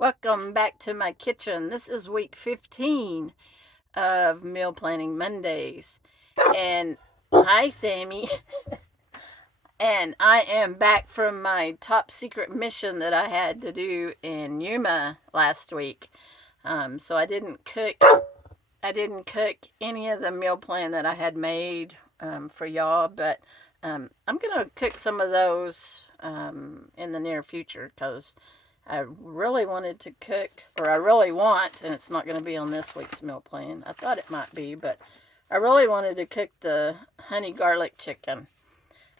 Welcome back to my kitchen. This is week 15 of Meal Planning Mondays. And hi, Sammy. And I am back from my top secret mission that I had to do in Yuma last week. So I didn't cook. I didn't cook any of the meal plan that I had made for y'all, but I'm gonna cook some of those in the near future because I really wanted to cook, or I really want, and it's not going to be on this week's meal plan. I thought it might be, but I really wanted to cook the honey garlic chicken.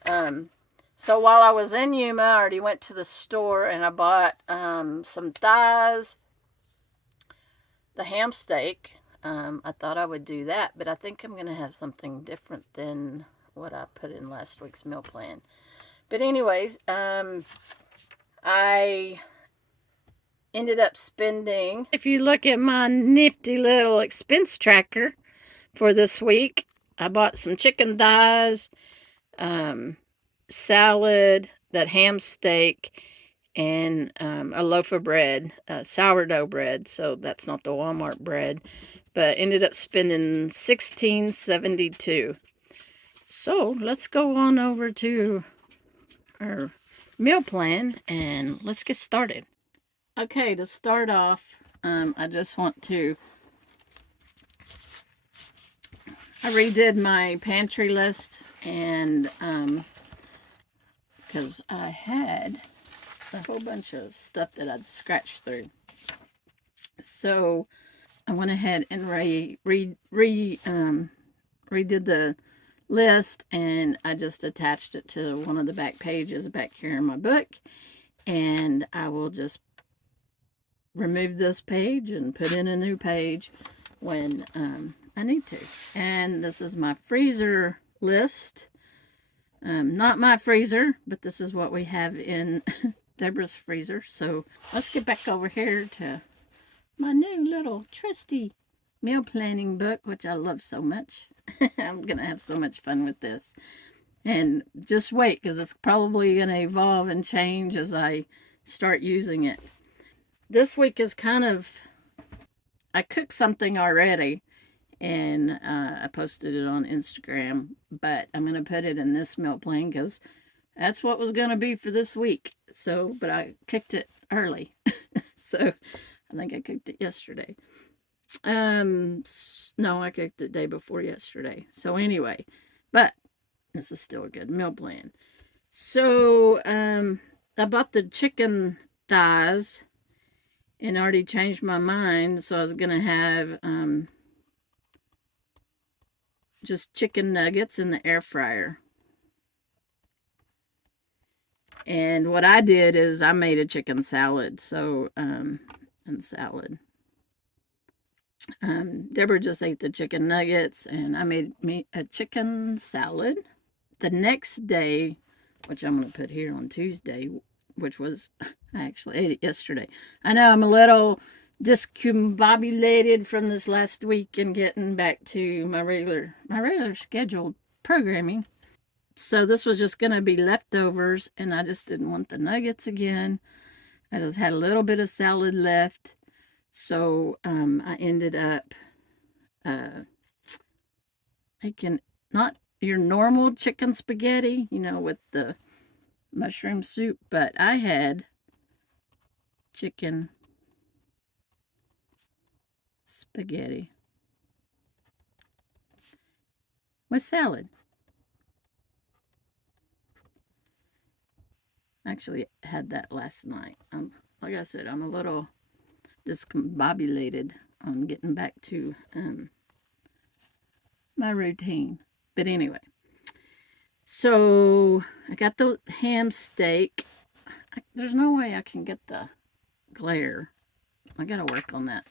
So while I was in Yuma, I already went to the store and I bought some thighs, the ham steak. I thought I would do that, but I think I'm going to have something different than what I put in last week's meal plan. But anyways, I ended up spending, if you look at my nifty little expense tracker for this week, I bought some chicken thighs, salad, that ham steak, and a loaf of bread, sourdough bread. So that's not the Walmart bread, but ended up spending $16.72. So let's go on over to our meal plan and let's get started. Okay, to start off, I just want to, I redid my pantry list, and because I had a whole bunch of stuff that I'd scratched through. So I went ahead and redid the list, and I just attached it to one of the back pages back here in my book, and I will just remove this page and put in a new page when I need to. And this is my freezer list. Not my freezer, but this is what we have in Deborah's freezer. So let's get back over here to my new little trusty meal planning book, which I love so much. I'm going to have so much fun with this. And just wait, because it's probably going to evolve and change as I start using it. This week is kind of, I cooked something already, and I posted it on Instagram, but I'm going to put it in this meal plan because that's what was going to be for this week. So, but I cooked it early. So I think I cooked it yesterday. No, I cooked it the day before yesterday. So anyway, but this is still a good meal plan. So I bought the chicken thighs and already changed my mind. So I was going to have just chicken nuggets in the air fryer. And what I did is I made a chicken salad. So, and salad. Deborah just ate the chicken nuggets, and I made me a chicken salad. The next day, which I'm going to put here on Tuesday, which was, I actually ate it yesterday. I know I'm a little discombobulated from this last week and getting back to my regular scheduled programming. So this was just going to be leftovers, and I just didn't want the nuggets again. I just had a little bit of salad left. So I ended up making not your normal chicken spaghetti, with the mushroom soup, but I had chicken spaghetti with salad. I actually had that last night. Like I said, I'm a little discombobulated on getting back to my routine. But anyway, so I got the ham steak. There's no way I can get the glare. I got to work on that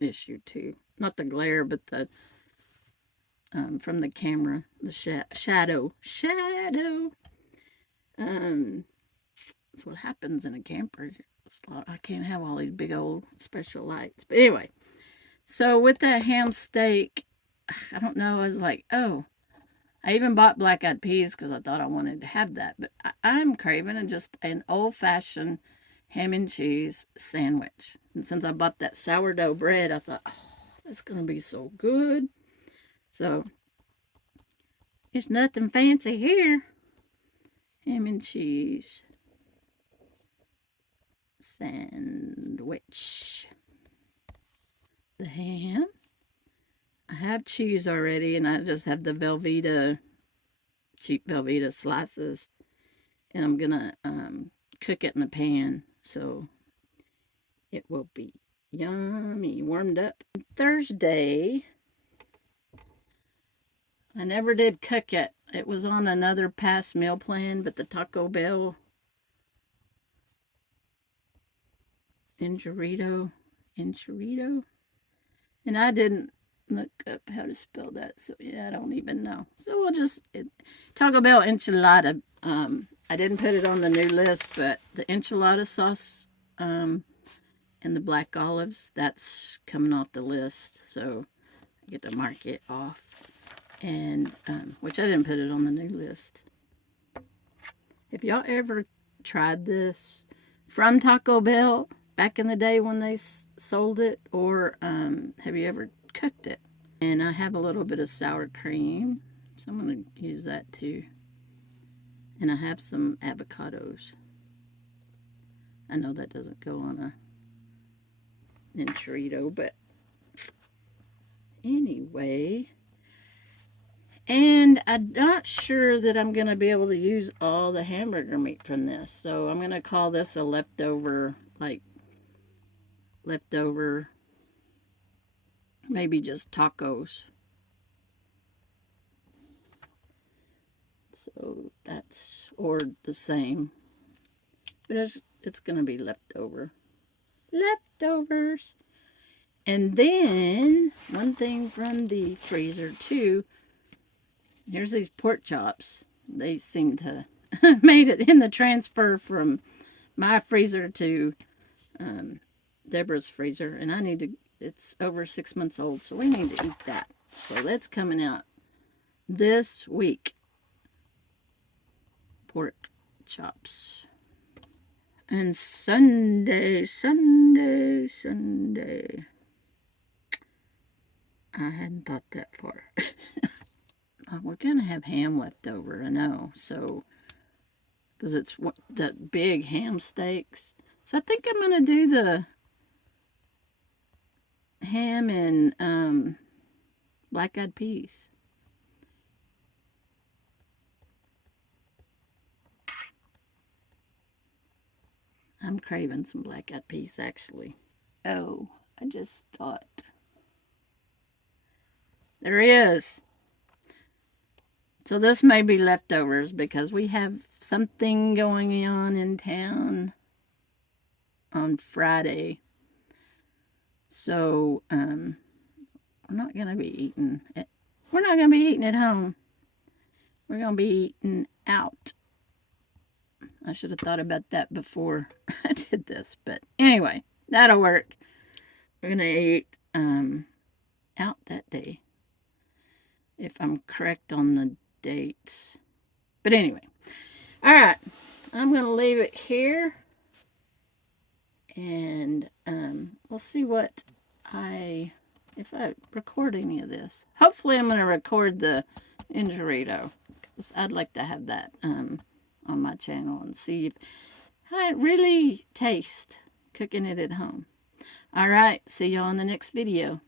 issue too. Not the glare, but the from the camera, the shadow. That's what happens in a camper. I can't have all these big old special lights. But anyway, so with that ham steak, I don't know. I was like, oh, I even bought black-eyed peas because I thought I wanted to have that. But I'm craving just an old-fashioned ham and cheese sandwich. And since I bought that sourdough bread, I thought, oh, that's going to be so good. So, it's nothing fancy here. Ham and cheese sandwich. The ham. I have cheese already, and I just have the Velveeta, cheap Velveeta slices. And I'm going to cook it in the pan, so it will be yummy, warmed up. Thursday, I never did cook it. It was on another past meal plan, but the Taco Bell enchilada, and I didn't look up how to spell that, so yeah, I don't even know. So we'll just Taco Bell enchilada. I didn't put it on the new list, but the enchilada sauce and the black olives, that's coming off the list, so I get to mark it off. And which I didn't put it on the new list. Have y'all ever tried this from Taco Bell back in the day when they sold it, or have you ever cooked it? And I have a little bit of sour cream, so I'm going to use that too. And I have some avocados. I know that doesn't go on a enchilada, but anyway. And I'm not sure that I'm going to be able to use all the hamburger meat from this. So I'm going to call this a leftover, maybe just tacos. So that's, or the same. But it's going to be leftover. Leftovers. And then, one thing from the freezer too. Here's these pork chops. They seem to made it in the transfer from my freezer to Deborah's freezer. And I need to, it's over 6 months old, so we need to eat that. So that's coming out this week. Pork chops. And Sunday. I hadn't thought that far. We're going to have ham left over, I know. So, because it's the big ham steaks. So I think I'm going to do the ham and black-eyed peas. I'm craving some black-eyed peas, actually. Oh, I just thought. There is. So this may be leftovers because we have something going on in town on Friday. So, we're not going to be eating it. We're not going to be eating at home. We're going to be eating out. I should have thought about that before I did this. But anyway, that'll work. We're going to eat out that day. If I'm correct on the dates. But anyway. Alright. I'm going to leave it here. And we'll see what if I record any of this. Hopefully I'm going to record the enchilada. Because I'd like to have that on my channel and see how it really tastes cooking it at home. Alright, see y'all in the next video.